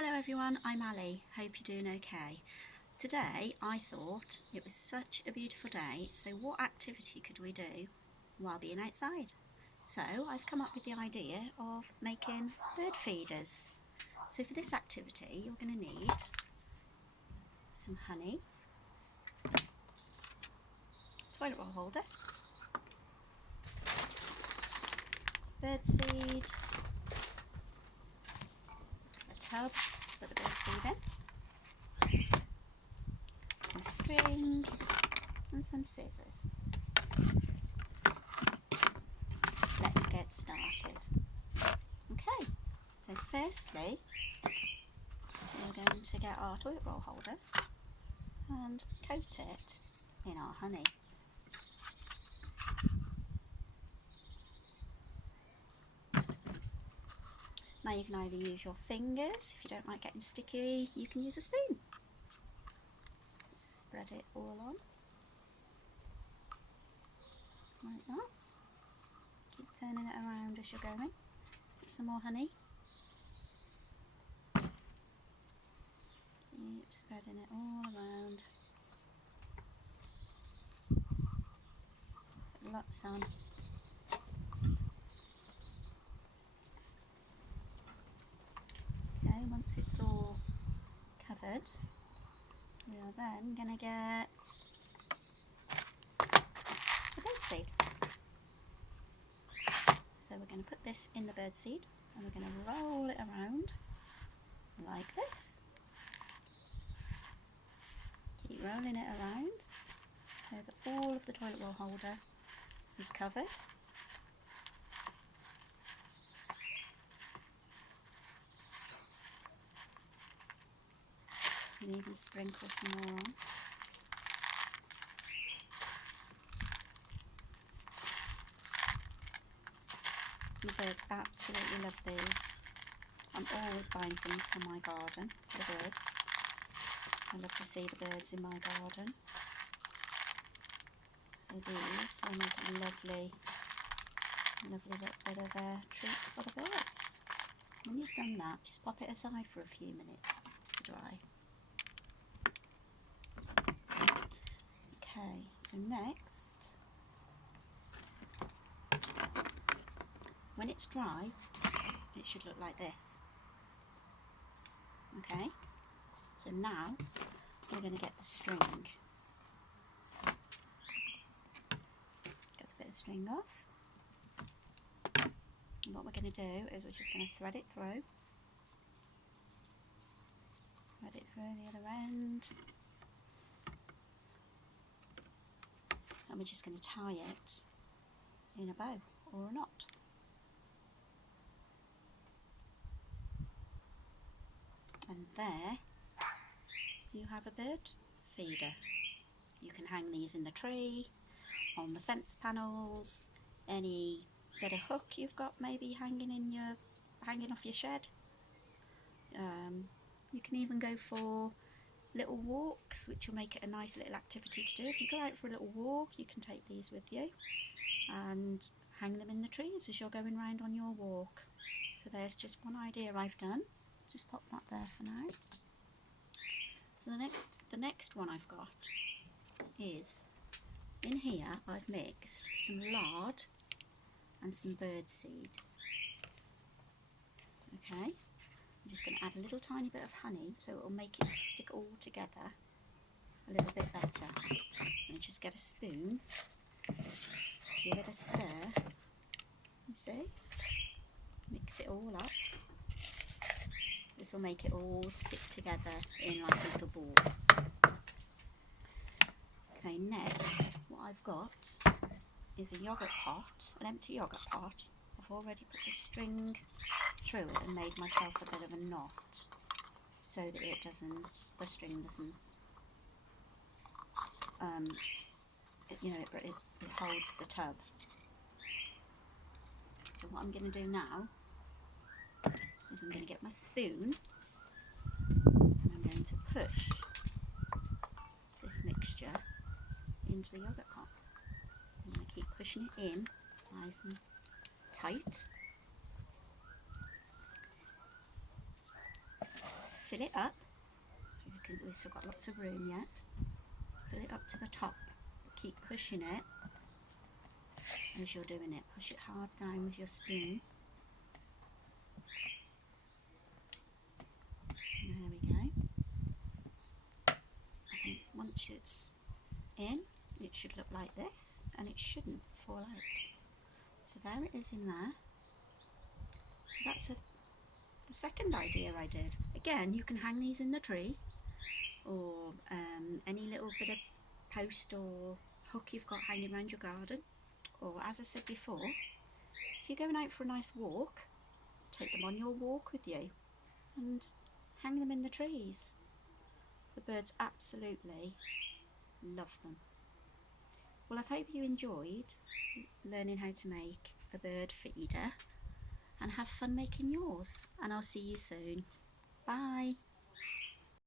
Hello everyone, I'm Ali. Hope you're doing okay. Today I thought it was such a beautiful day, so what activity could we do while being outside? So I've come up with the idea of making bird feeders. So for this activity you're going to need some honey, toilet roll holder, bird seed, a tub to put the bird seed in, some string and some scissors. Let's get started. Okay, so firstly we're going to get our toilet roll holder and coat it in our honey. Now you can either use your fingers, if you don't like getting sticky, you can use a spoon. Spread it all on, like that. Keep turning it around as you're going. Get some more honey. Keep spreading it all around. Put lots on. Okay, once it's all covered, we are then going to get the bird seed. So we're going to put this in the bird seed and we're going to roll it around like this. Keep rolling it around so that all of the toilet roll holder is covered. You can even sprinkle some more on. The birds absolutely love these. I'm always buying things for my garden, for the birds. I love to see the birds in my garden. So these will make a lovely little bit of a treat for the birds. When you've done that, just pop it aside for a few minutes to dry. Okay, so next, when it's dry, it should look like this. Okay, so now we're going to get the string. Get a bit of string off. And what we're going to do is we're just going to thread it through. Thread it through the other end. And we're just going to tie it in a bow or a knot. And there you have a bird feeder. You can hang these in the tree, on the fence panels, any bit of hook you've got maybe hanging off your shed. You can even go for little walks, which will make it a nice little activity to do. If you go out for a little walk, you can take these with you and hang them in the trees as you're going round on your walk. So there's just one idea I've done. Just pop that there for now. So the next one I've got is, in here I've mixed some lard and some bird seed. Okay, I'm just going to add a little tiny bit of honey so it will make it stick all together a little bit better. And just get a spoon, give it a stir, you see, mix it all up. This will make it all stick together in like a little ball. Okay, next what I've got is a yoghurt pot, an empty yoghurt pot. I've already put the string through it and made myself a bit of a knot so that the string doesn't, it holds the tub. So what I'm going to do now is I'm going to get my spoon and I'm going to push this mixture into the yogurt pot. I'm going to keep pushing it in nice and tight. fill it up. So we've still got lots of room yet. Fill it up to the top. Keep pushing it as you're doing it. Push it hard down with your spoon. There we go. I think once it's in, it should look like this, and it shouldn't fall out. So there it is in there. So that's the second idea I did. Again, you can hang these in the tree, or any little bit of post or hook you've got hanging around your garden. Or, as I said before, if you're going out for a nice walk, take them on your walk with you and hang them in the trees. The birds absolutely love them. Well, I hope you enjoyed learning how to make a bird feeder and have fun making yours, and I'll see you soon. Bye.